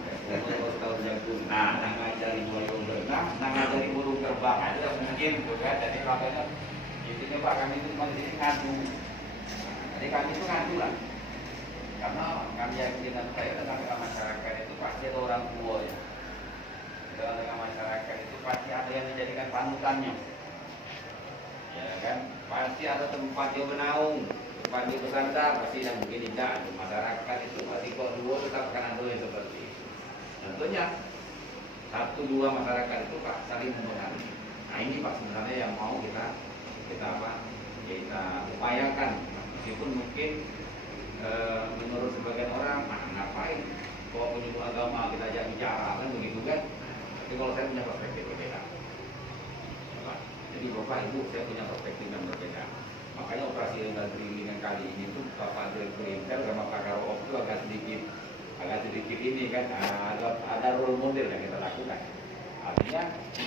berenang, ngurus tahu jagung. Nah, ngajari boyong berenang, ngajari burung terbang aja mungkin, tuh kan? Jadi makanya intinya Pak kami itu cuma di sini ngadu. Jadi kami itu ngadu lah. Karena kami yakin dan percaya tentang masyarakat itu pasti ada orang tua ya. Dalam tengah masyarakat itu pasti ada yang menjadikan panutannya. Ya kan? Pasti ada tempat dia bernaung, tempat dia bersandar, pasti yang mungkin tidak. Masyarakat itu pasti kok dua tetap akan ada yang seperti itu. Tentunya satu dua masyarakat itu Pak saling mempengaruhi. Nah ini Pak sebenarnya yang mau kita upayakan. Meskipun mungkin menurut sebagian orang, ngapain kok penyuluh agama kita ajak bicara kan begitu kan? Tapi kalau saya punya perspektif berbeda. Jadi Bapak Ibu saya punya perspektif yang berbeda. Makanya operasi legal drilling kali ini tuh Bapak Direktur Intel sama Pak Karo itu agak sedikit ini kan ada role model yang kita lakukan. Artinya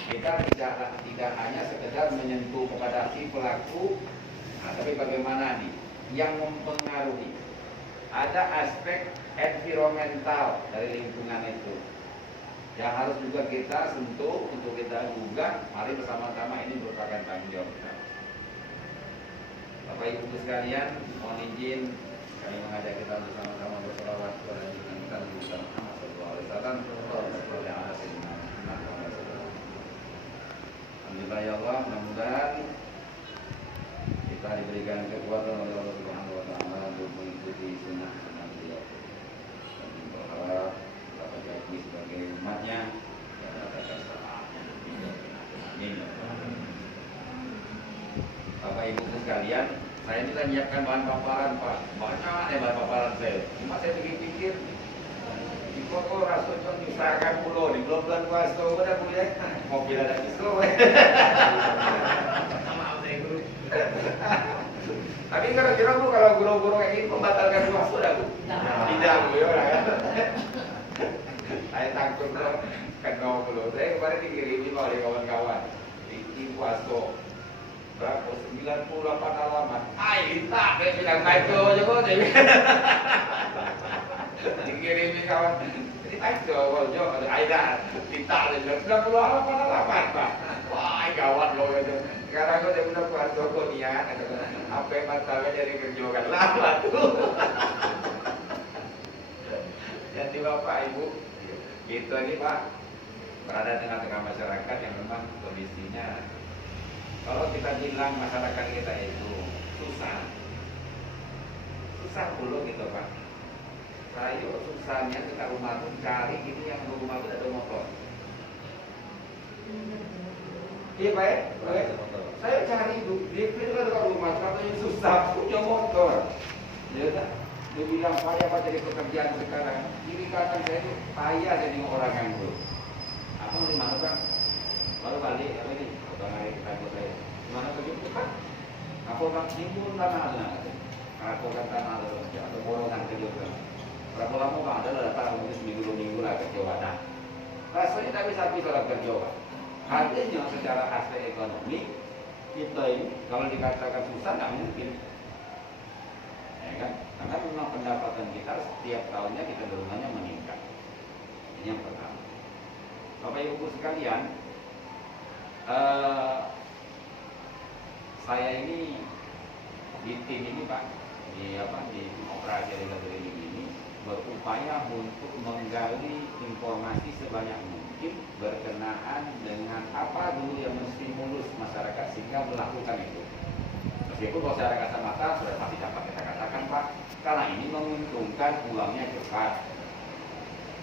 kita tidak hanya sekedar menyentuh kepada si pelaku, tapi bagaimana nih yang mempengaruhi. Ada aspek environmental dari lingkungan itu yang harus juga kita sentuh untuk kita juga. Mari bersama-sama ini merupakan tanggung jawab kita. Bapak Ibu sekalian, mohon izin kami mengajak kita bersama-sama berselawat kepada Nabi Muhammad SAW. Alhamdulillah ya Allah, mudah-mudahan kita diberikan kekuatan oleh Allah Subhanahu wa taala untuk mengikuti sunnah-sunnah beliau. Kami berharap dapat jadi sebagai umatnya dan dapat kesalahannya. Amin. Bapak Ibu sekalian, saya ini lagi menyiapkan bahan paparan Pak. Banyak bahan paparan saya. Cuma saya pikir-pikir di koko rasanya nyusahakan pulau di belum bulan puasa udah kuliah mobil ada kislo. Tapi kira-kira Bu kalau guru-guru kayak gini membatalkan puasa udah Bu? Tidak Bu ya kan? Saya takut loh kena dulu. Saya kemarin dikirimi oleh kawan-kawan di puasa berapa 98 halaman. Minta saya bilang baca aja kok saya. Dikirimi kawan. Jadi baca aja ada Aida minta dia 98 halaman Pak. Wah, gawat loh itu. Sekarang kok dia bilang puasa kok niat apa yang masalahnya dari kerjokan lama tuh. Jadi Bapak Ibu gitu ini Pak berada di tengah-tengah masyarakat yang memang kondisinya kalau kita bilang masyarakat kita itu susah dulu gitu Pak. Saya susahnya kita rumah tuh cari ini yang rumah itu ada motor. Iya baik. Saya cari itu di dekat rumah katanya susah punya motor. Ya kan? Dia bilang saya apa jadi pekerjaan sekarang. Kiri kanan saya itu payah jadi orang yang dulu. Apa di mana Bang? Baru balik apa ini? Udah naik kantor saya. Gimana begitu Pak? Apa Bang timbul tanahnya? Melakukan tanah atau borongan kecil kan? Berapa lama Bang? Ada datang mungkin seminggu 2 minggu lah ke Jawa. Nah, rasanya tak bisa lah ke Jawa. Artinya secara aspek ekonomi kita ini kalau dikatakan susah nggak mungkin, ya kan? Karena memang pendapatan kita setiap tahunnya kita dorongannya meningkat. Ini yang pertama. Bapak Ibu sekalian, saya ini di tim ini Pak, di operasi legal drilling ini berupaya untuk menggali informasi sebanyak mungkin berkenaan dengan apa dulu yang menstimulus masyarakat sehingga melakukan itu. Meskipun kalau secara kacamata sudah pasti dapat kita katakan Pak, karena ini menguntungkan uangnya cepat,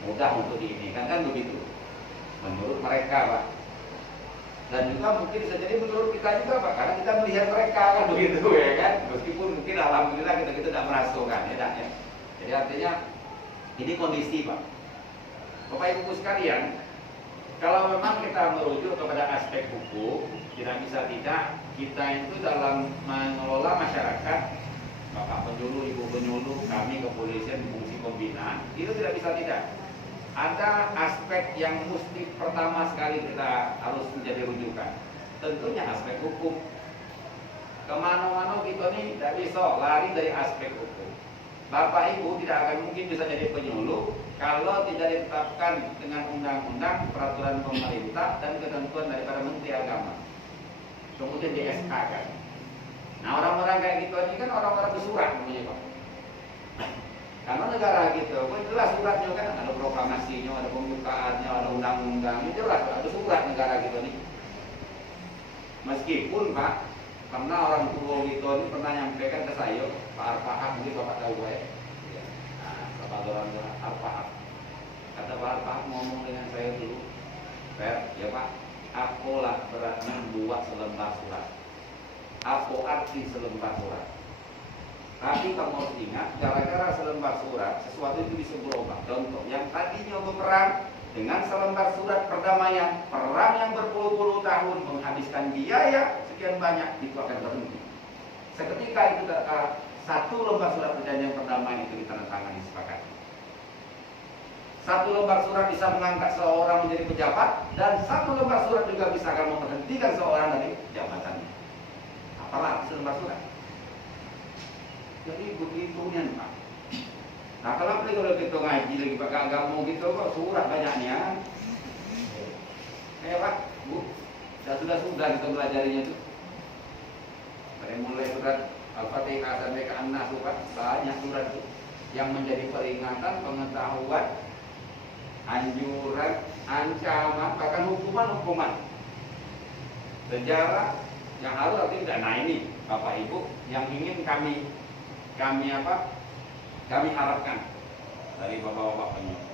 mudah untuk diinikan kan begitu. Menurut mereka Pak. Dan juga mungkin bisa jadi menurut kita juga Pak, karena kita melihat mereka kan begitu ya kan. Meskipun mungkin alhamdulillah kita tidak merasakan ya. Jadi artinya ini kondisi Pak. Bapak Ibu sekalian, kalau memang kita merujuk kepada aspek hukum, tidak bisa tidak kita itu dalam mengelola masyarakat, Bapak penyuluh, Ibu penyuluh, kami kepolisian fungsi pembinaan, itu tidak bisa tidak. Ada aspek yang mesti pertama sekali kita harus menjadi rujukan. Tentunya aspek hukum. Kemana-mana kita ini tidak bisa lari dari aspek hukum. Bapak Ibu tidak akan mungkin bisa jadi penyuluh kalau tidak ditetapkan dengan undang-undang, peraturan pemerintah dan ketentuan daripada Menteri Agama. Kemudian di SK kan. Nah orang-orang kayak gitu ini kan orang-orang bersurat namanya Pak. Karena negara gitu, jelas suratnya kan ada proklamasinya, ada pembukaannya, ada undang-undangnya, jelas ada surat negara gitu nih. Meskipun Pak, karena orang tua gitu ini pernah nyampaikan ke saya, Pak Arfaham, mungkin Bapak tahu ya. Nah, Bapak orang Arfaham. Kata Pak Arfaham ngomong dengan saya dulu, ya Pak, apalah beratnya membuat selembar surat. Apa arti selembar surat? Tapi kamu harus ingat, gara-gara selembar surat, sesuatu itu bisa berubah. Contoh, yang tadinya berperang dengan selembar surat perdamaian, perang yang berpuluh-puluh tahun menghabiskan biaya sekian banyak, itu akan berhenti. Seketika itu satu lembar surat perjanjian perdamaian itu ditandatangani disepakati. Satu lembar surat bisa mengangkat seorang menjadi pejabat, dan satu lembar surat juga bisa akan memberhentikan seorang dari jabatannya. Apalah selembar surat? Jadi begitunya Pak. Nah kalau kita ngaji lagi Pak, gak mau gitu kok surat banyaknya. Pak, Bu, sudah kita belajarinya tuh. Dari mulai surat Al-Fatihah sampai ke An-Nas Pak, banyak surat itu yang menjadi peringatan, pengetahuan, anjuran, ancaman, bahkan hukuman. Sejarah yang harus artinya tidak. Nah ini Bapak Ibu yang ingin kami harapkan dari bapak-bapak penyuluh.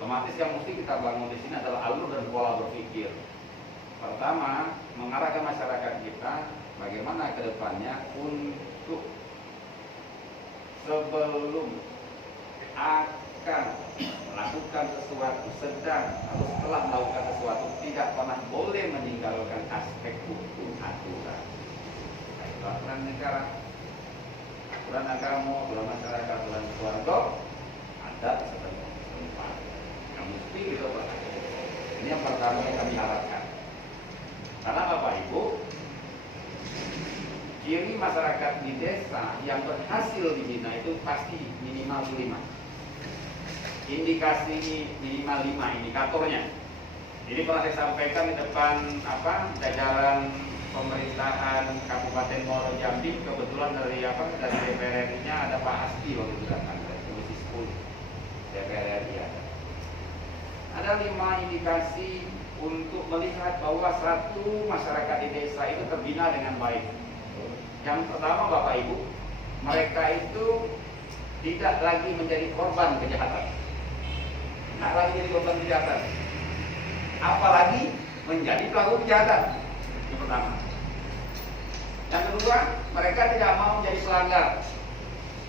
Otomatis yang mesti kita bangun di sini adalah alur dan pola berpikir. Pertama, mengarahkan masyarakat kita bagaimana ke depannya untuk sebelum akan melakukan sesuatu, sedang atau setelah melakukan sesuatu, tidak pernah boleh meninggalkan aspek hukum aturan. Itu aturan negara, aturan agama, aturan masyarakat, aturan keluarga, adat seperti tempat yang mesti kita perhatikan. Ini yang pertama yang kami harapkan. Karena Bapak Ibu, ciri masyarakat di desa yang berhasil dibina itu pasti minimal 5. Indikasi minimal 5 indikatornya. Ini pernah saya sampaikan di depan jajaran pemerintahan Kabupaten Muaro Jambi. Kebetulan dari DPR RI-nya ada Pak Asti waktu itu datang dari Komisi 10 DPR RI ada 5 indikasi untuk melihat bahwa satu masyarakat di desa itu terbina dengan baik. Yang pertama Bapak Ibu, mereka itu tidak lagi menjadi korban kejahatan. Tidak lagi jadi korban kejahatan, apalagi menjadi pelaku kejahatan. Yang pertama. Yang kedua, mereka tidak mau menjadi pelanggar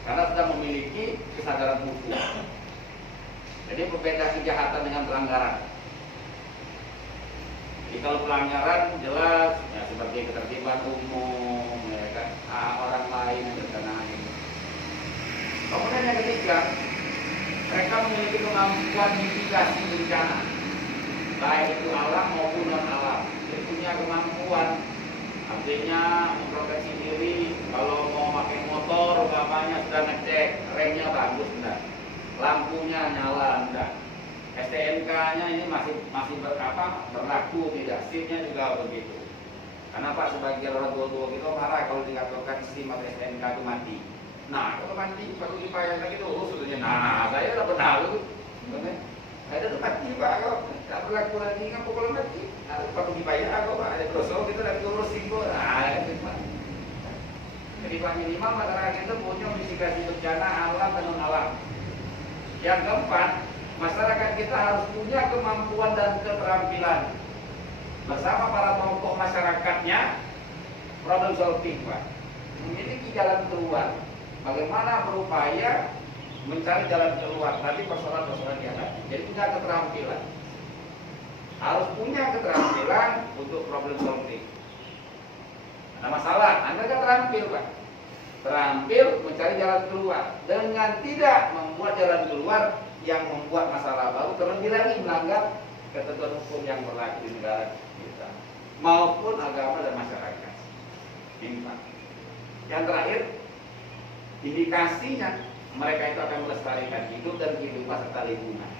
karena sudah memiliki kesadaran hukum. Jadi berbeda kejahatan dengan pelanggaran. Jadi kalau pelanggaran jelas ya seperti ketertiban umum, ya kan, orang lain yang terkena. Kemudian yang ketiga, mereka memiliki kemampuan mitigasi bencana, baik itu alam maupun non alam. Jadi punya kemampuan, artinya memproteksi diri. Kalau mau pakai motor, umpamanya sudah ngecek remnya bagus, enggak, lampunya nyala, enggak, STNK-nya ini masih berlaku, tidak, SIM-nya juga begitu. Karena Pak sebagian orang tua-tua kita marah kalau dikatakan SIM atau STNK itu mati. Nah, kalau mati perlu dibayar lagi dulu sebetulnya. Nah, saya udah pernah lu. Ada tuh mati Pak, kok tak berlaku lagi kan kalau mati. Perlu dibayar kok Pak. Ada dosa kita lagi urusin kok. Nah, itu Pak. Jadi Pak minimal masyarakat itu punya mitigasi bencana alam dan non alam. Yang keempat, masyarakat kita harus punya kemampuan dan keterampilan bersama para tokoh masyarakatnya problem solving Pak. Memiliki jalan keluar. Bagaimana berupaya mencari jalan keluar nanti persoalan-persoalan yang ada. Jadi punya keterampilan. Harus punya keterampilan untuk problem solving. Ada masalah, Anda kan terampil Pak. Terampil mencari jalan keluar dengan tidak membuat jalan keluar yang membuat masalah baru, terlebih lagi melanggar ketentuan hukum yang berlaku di negara kita maupun agama dan masyarakat. Ini Pak. Yang terakhir, indikasinya mereka itu akan melestarikan hidup dan kehidupan serta lingkungan.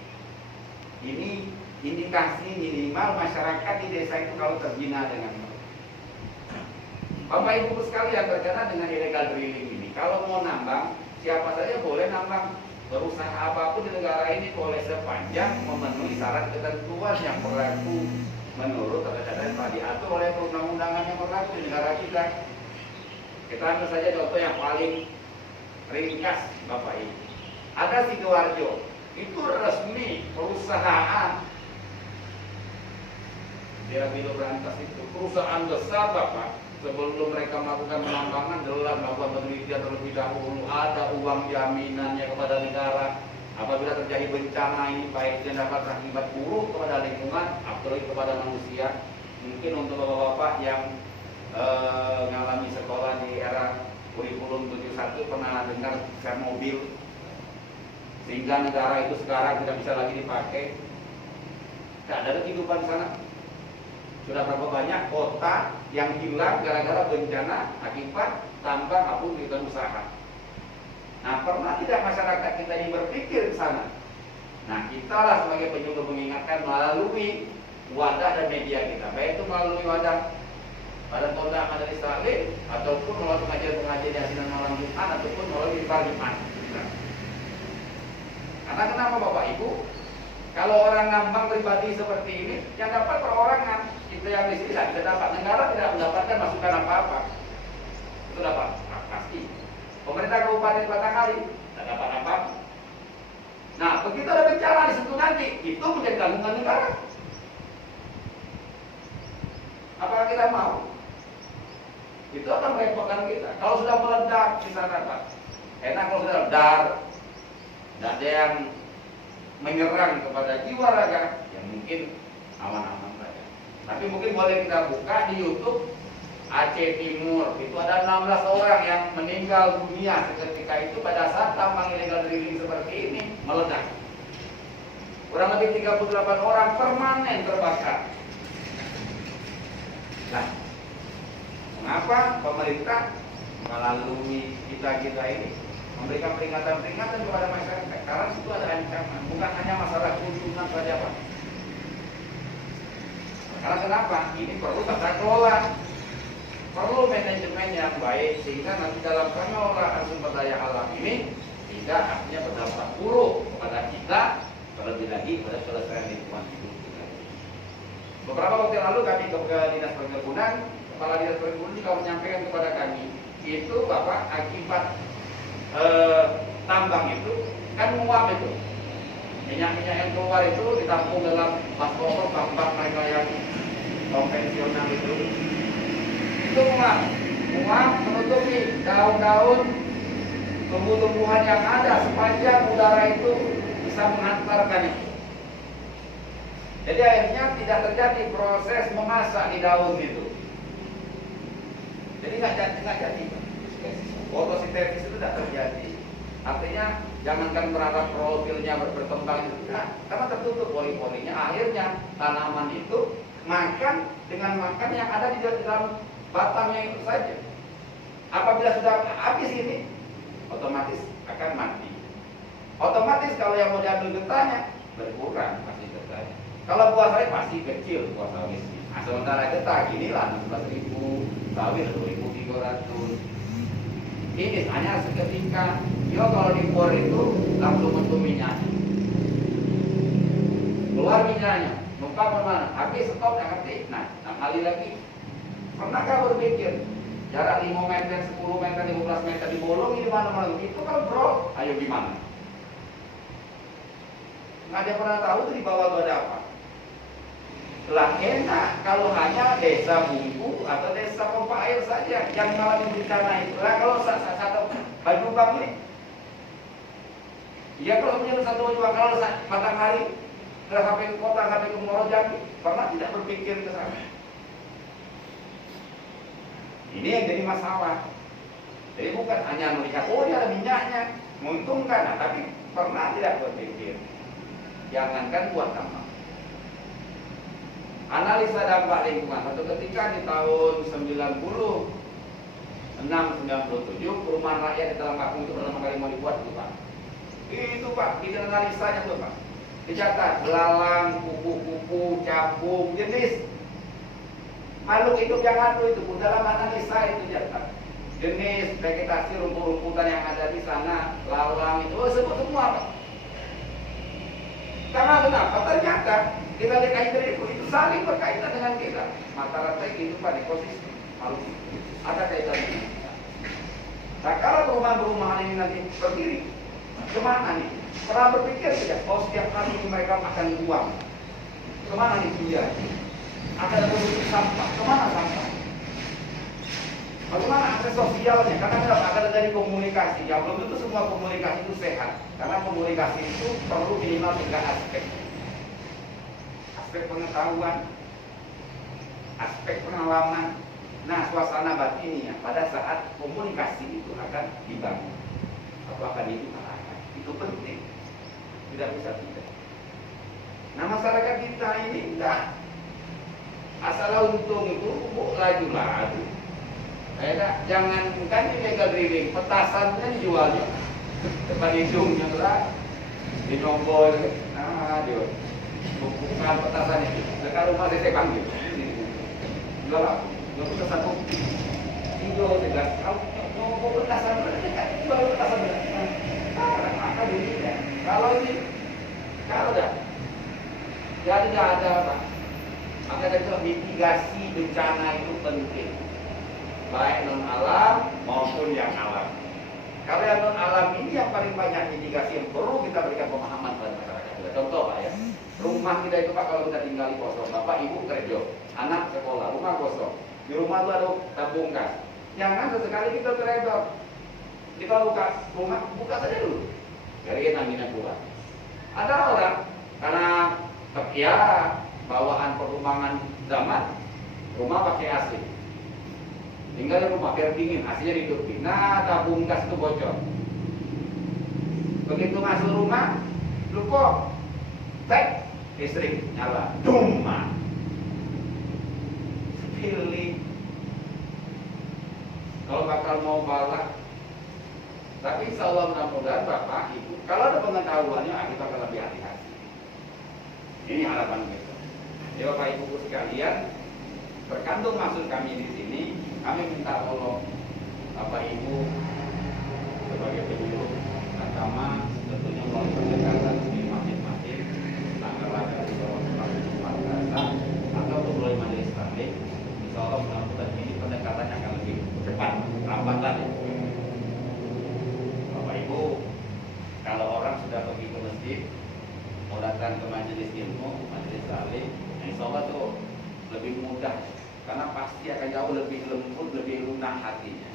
Ini indikasi minimal masyarakat di desa itu kalau terbina dengan mereka. Bapak Ibu sekalian, berkenaan dengan illegal drilling ini, kalau mau nambang, siapa saja boleh nambang. Berusaha apapun di negara ini boleh sepanjang memenuhi syarat ketentuan yang berlaku menurut tata-tata yang telah diatur oleh perundang-undangan yang berlaku di negara kita. Kita ambil saja contoh yang paling ringkas, Bapak Ibu. Ada Sidoarjo, itu resmi perusahaan daerah Bilo Berantas itu perusahaan besar, Bapak. Sebelum mereka melakukan penambangan, adalah melakukan penelitian terlebih dahulu, ada uang jaminannya kepada negara. Apabila terjadi bencana ini, baik yang dapat berakibat buruk kepada lingkungan, apalagi kepada manusia. Mungkin untuk bapak-bapak yang mengalami sekolah di era kurikulum 71 pernah dengar Chernobyl, sehingga negara itu sekarang tidak bisa lagi dipakai. Tidak ada kehidupan di sana. Sudah berapa banyak kota yang hilang gara-gara bencana akibat tambang maupun kegiatan usaha. Nah, pernah tidak masyarakat kita ini berpikir ke sana? Nah, kita lah sebagai penyuluh mengingatkan melalui wadah dan media kita, baik itu melalui wadah Badan Tonda Majelis Taklim ataupun melalui pengajian Yasin malam Jumat ataupun melalui mimbar Jumat. Karena kenapa Bapak Ibu? Kalau orang nambang pribadi seperti ini, yang dapat perorangan, itu yang di sini tidak dapat, negara tidak mendapatkan masukan apa-apa. Itu dapat, pasti. Pemerintah Kabupaten Batanghari tidak dapat apa-apa. Nah, begitu ada bencana di situ nanti, itu menjadi tanggungan negara. Apakah kita mau? Itu akan merepotkan kita. Kalau sudah meledak di sana, Pak, enak kalau sudah dar, tidak ada yang menyerang kepada jiwa raga, yang mungkin aman-aman saja. Tapi mungkin boleh kita buka di YouTube Aceh Timur, itu ada 16 orang yang meninggal dunia seketika itu pada saat tambang ilegal drilling seperti ini meledak. Kurang lebih 38 orang permanen terbakar. Nah, mengapa pemerintah melalui kita ini memberikan peringatan-peringatan kepada masyarakat? Karena itu ada ancaman, bukan hanya masalah kunjungan saja, Pak. Karena kenapa? Ini perlu tata kelola, perlu manajemen yang baik, sehingga nanti dalam pengelolaan sumber daya alam ini tidak akhirnya berdampak buruk kepada kita, terlebih lagi pada kelestarian lingkungan hidup kita. Beberapa waktu yang lalu kami ke Dinas Perkebunan, Kepala Dinas Perkebunan juga menyampaikan kepada kami, itu Bapak akibat tambang itu kan menguap itu, minyak-minyak yang keluar itu ditampung dalam transporter tambang mereka yang konvensional itu menguap menutupi daun-daun tumbuh-tumbuhan yang ada sepanjang udara itu bisa menghantarkan itu. Jadi akhirnya tidak terjadi proses memasak di daun itu. Jadi nggak jadi. Fotosintesis itu tidak terjadi. Artinya jangankan berharap klorofilnya berkembang itu tidak, karena tertutup poli-polinya. Akhirnya tanaman itu makan dengan makan yang ada di dalam batangnya itu saja. Apabila sudah habis ini, otomatis akan mati. Otomatis kalau yang mau diambil getahnya berkurang pasti getahnya. Kalau buah sawit pasti kecil buah sawitnya. Nah, sementara getah inilah 16.000, sawit 2.300. Ini hanya seketika, dia kalau dibor itu langsung menutup minyak, keluar minyaknya, numpang kemana? Habis stop yang ngerti. Nah, kali lagi, pernahkah berpikir jarak 5 meter, 10 meter, 15 meter dibolongi di mana-mana? Itu kan bro, ayo gimana? Nggak ada pernah tahu itu di bawah ada apa. Lah enak kalau hanya desa Bungku atau desa pompa air saja yang mengalami bencana itu. Lah kalau satu Baju Bang ini, ya kalau punya satu juga kalau Batanghari sudah sampai ke kota, sampai ke Muaro Jambi, pernah tidak berpikir ke sana? Ini yang jadi masalah. Jadi bukan hanya melihat oh dia ada minyaknya, menguntungkan, nah, tapi pernah tidak berpikir, jangankan buat tambang. Analisa dampak lingkungan. Satu ketika di tahun 90 697 perumahan rakyat di dalam kampung itu pertama kali mau dibuat itu Pak. Itu Pak, di analisanya tuh Pak. Dicatat belalang, kupu-kupu, capung, jenis makhluk hidup yang ada itu dalam analisa itu catat. Jenis vegetasi rumput-rumputan yang ada di sana, lalang itu sebut semua Pak. Karena kenapa? Ternyata kita lihat itu saling berkaitan dengan kita. Mata rantai kehidupan ekosistem makhluk hidup ada kaitannya. Nah kalau perumahan-perumahan ini nanti berdiri, kemana nih? Pernah berpikir tidak? Oh setiap hari mereka akan buang. Kemana nih dia? Akan ada produksi sampah. Kemana sampah? Bagaimana akses sosialnya? Karena akan ada komunikasi. Ya belum tentu semua komunikasi itu sehat. Karena komunikasi itu perlu minimal 3 aspek. Aspek pengetahuan, aspek pengalaman, nah suasana batinnya pada saat komunikasi itu akan dibangun. Apakah diutarakan? Itu penting. Tidak bisa tidak. Nah masyarakat kita ini enggak. Asal untung itu laju-laju. Jangan kan illegal drilling, petasannya dijualnya depan hidungnya lah, dinombol, dia bukan petasannya. Sekarang rumah saya panggil, enggak lah, nggak petasan bukti, hijau tegas, mau petasan berarti baru petasan berarti. Maka dirinya, kalau ini, kalau dah, jadi dah ada apa? Maka dari itu mitigasi bencana itu penting. Baik non alam maupun yang alam. Kalau yang non alam ini yang paling banyak mitigasi yang perlu kita berikan pemahaman pada masyarakat kita. Contoh Pak ya, rumah kita itu Pak kalau kita tinggali kosong, Bapak Ibu kerja, anak sekolah, rumah kosong. Di rumah itu ada tabung gas. Jangan sesekali kita teledor. Kita buka rumah, buka saja dulu. Biarin anginnya keluar. Ada orang karena ya bawaan perkembangan zaman, rumah pakai AC. Tinggal di rumah biar dingin, hasilnya dihidupin. Nah, tabung gas itu bocor. Begitu masuk rumah, lupa, tek, listrik nyala, cuma pilih. Kalau bakal mau balak, tapi insya Allah mudah-mudahan Bapak Ibu, kalau ada pengetahuannya, kita akan lebih hati-hati. Ini harapan kita. Ya Bapak Ibu sekalian, berkantung maksud kami di sini. Kami minta tolong Bapak Ibu sebagai penyuluh agama tentunya melalui pendekatan di masjid-masjid, langkah-langkah di bawah tempat dasar atau melalui majelis taklim. Insya Allah mudah-mudahan ini pendekatan yang akan lebih cepat, lambat ya. Bapak Ibu, kalau orang sudah pergi ke masjid, mau datang ke majelis ilmu, majelis taklim, insya Allah tuh lebih mudah. Karena pasti akan jauh lebih lembut, lebih lunak hatinya.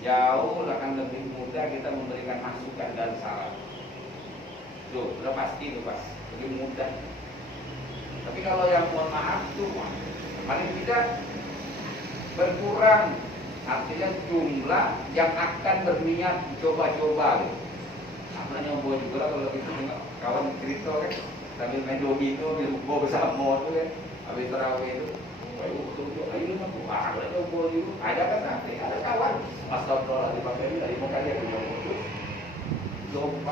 Jauh akan lebih mudah kita memberikan masukan dan saran. Tuh, sudah pasti itu Pak, lebih mudah. Tapi kalau yang mohon maaf tuh, paling tidak berkurang. Artinya jumlah yang akan berniat coba-coba. Apa nyoba juga kalau gitu kawan cerita kan, sambil main domi itu, nyoba bersama tuh kan, habis tarawih itu. Ayo betul-betul, ayo nak buat ada nyoba itu, ada kan nanti, ada kawan. Astagfirullah dipakai ini, mau kalian nyoba itu. Zom.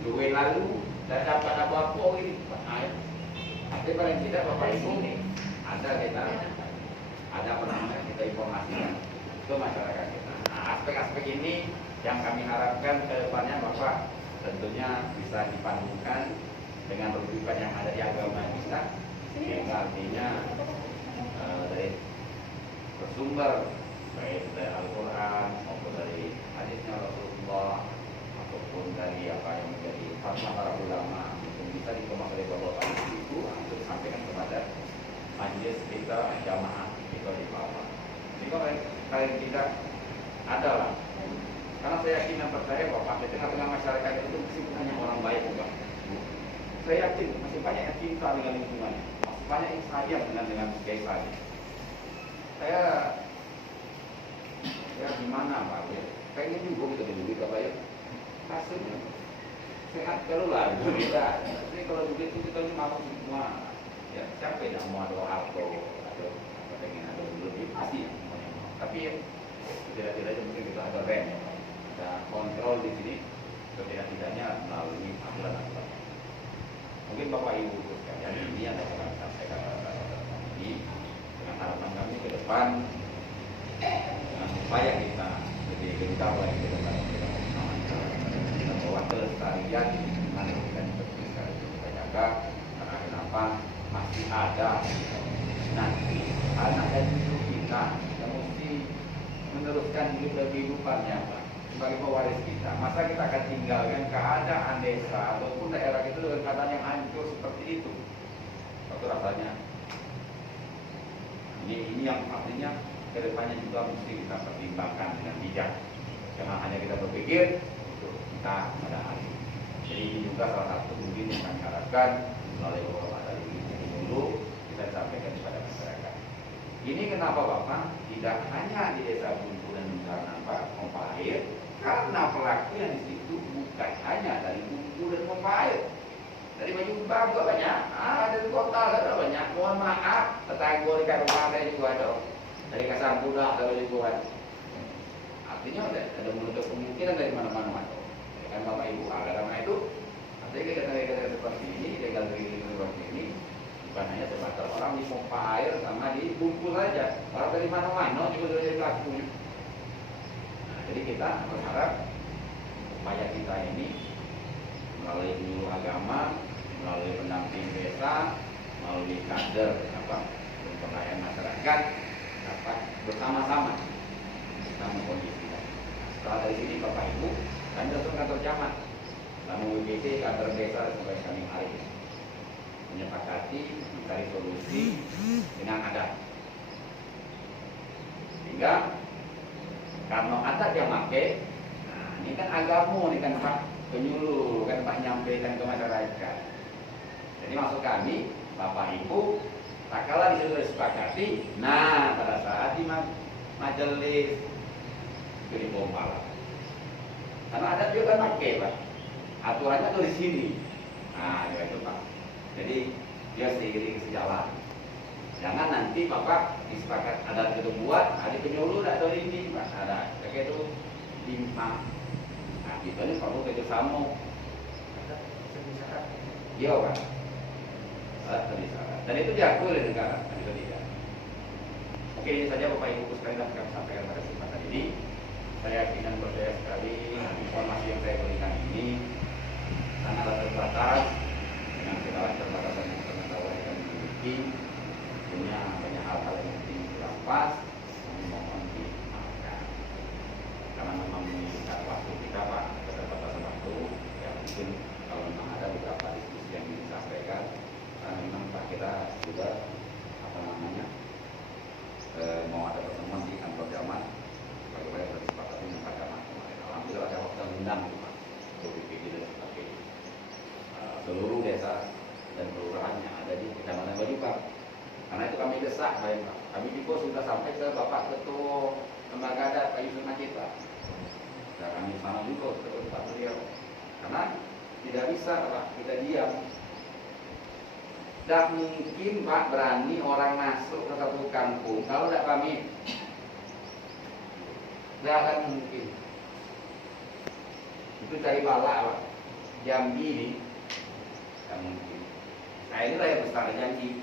Duit lalu dan dapat apa-apa ini. Tapi paling tidak Bapak Ibu nih, ada penampilan kita informasikan ke masyarakat kita. Nah, aspek-aspek ini yang kami harapkan ke depannya Bapak tentunya bisa dipadukan dengan rujukan yang ada di agama kita, yang artinya dari bersumber baik dari Al-Quran maupun dari hadisnya Rasulullah ataupun dari apa yang menjadi fatwa para ulama untuk bisa dikemas oleh Bapak Ibu untuk disampaikan kepada majelis kita jamaah kita di bawah. Jadi kalian kita adalah karena saya yakin dan percaya bahwa di tengah-tengah masyarakat itu masih banyak orang baik juga. Saya yakin masih banyak yang cinta dengan lingkungannya, masih banyak yang sayang dengan desanya. Saya gimana Pak? Kayaknya juga kita dulu kita bayar hasilnya sehat kalau lah, alhamdulillah. Tapi kalau begitu kita mau semua, ya siapa yang mau ada auto atau pengen ada dulu lebih pasti ya. Tapi tidak-tidaknya mungkin kita ada rem, ada kontrol di sini, setidak-tidaknya melalui aturan-aturan. Mungkin Bapak Ibu sekalian, ini yang dapat kami sampaikan pada kesempatan ini dengan harapan kami ke depan dengan upaya kita lebih gencar lagi ke depan kita bawa kelestarian mana kita kita jaga, karena kenapa masih ada nanti anak dan cucu kita yang mesti meneruskan hidup dan kehidupannya Pak, sebagai pewaris kita. Masa kita akan tinggalkan keadaan desa ataupun daerah itu dengan keadaan yang hancur seperti itu? Itu rasanya ini yang artinya kedepannya juga mesti kita pertimbangkan dengan bijak. Jangan hanya kita berpikir untuk kita pada hari. Jadi ini juga salah satu mungkin yang kami harapkan melalui beberapa kali ini dulu kita sampaikan kepada masyarakat. Ini kenapa Bapak tidak hanya di desa Buntu dan Karnapa pompa air, karena pelaku yang di situ bukan hanya dari Buntu dan pompa air, dari Majumbar juga banyak, dari kota ada banyak. Mohon maaf, tetangga di Kabupaten juga ada, dari Kasangkuda ada juga ada. Artinya ada menutup kemungkinan dari mana-mana. Kan Bapak Ibu, karena itu artinya kegiatan-kegiatan seperti ini, legal seperti ini bukan hanya sebatas orang di pompa air sama di Buntu saja, orang dari mana-mana juga sudah jadi pelakunya. Nah, jadi kita berharap upaya kita ini melalui guru agama, melalui pendamping desa, melalui kader pemberdayaan masyarakat dapat bersama-sama kita mengkondisikan. Setelah dari sini Bapak Ibu, kami langsung kantor camat, lalu WBC kantor desa sampai kami hari ini menyepakati mencari solusi dengan adat. Sehingga karena adat yang pakai, nah ini kan agama, ini kan Pak penyuluh, kan Pak nyampaikan ke masyarakat. Jadi maksud kami, Bapak Ibu, tak kalah disitu disepakati, nah pada saat di majelis beri pompa lah. Karena adat juga kan pakai Pak, aturannya tuh di sini. Nah itu Pak. Jadi dia seiring sejalan. Jangan nanti Bapak disepakat adat itu buat, ada penyuluh, ada ini Pak, ada kayak itu lima. Nah kita ini perlu kerjasama. Iya Pak. Dan itu diakui oleh negara, dan itu tidak. Oke, ini saja Bapak Ibu sekalian yang kami sampaikan pada kesempatan ini. Saya yakin dan percaya sekali informasi yang saya berikan ini sangatlah terbatas dengan segala keterbatasan yang pengetahuan yang kami miliki. Punya banyak hal-hal yang mesti dirampas, kami mohon dimaafkan. Karena memang mengingat waktu kita Pak, keterbatasan waktu, ya mungkin kalau memang ada beberapa diskusi yang disampaikan, karena memang Pak kita juga mau ada pertemuan di kantor camat, bagaimana kita disepakati dengan Pak Camat kemarin. Alhamdulillah ada waktu undang untuk BPD dan sebagainya. Seluruh desa dan kelurahan yang ada di Kecamatan Bajupar. Karena itu kami desak, Pak. Kami juga sudah sampai ke Bapak Ketua Lembaga Adat Pak Yusuf Macita. Dan kami sana juga ke Pak beliau. Karena tidak bisa Pak kita diam. Tidak mungkin Pak berani orang masuk ke satu kampung kalau tidak pamit. Tidak akan mungkin. Itu cari balak Pak. Jambi ini tidak mungkin. Nah inilah yang besar Jambi.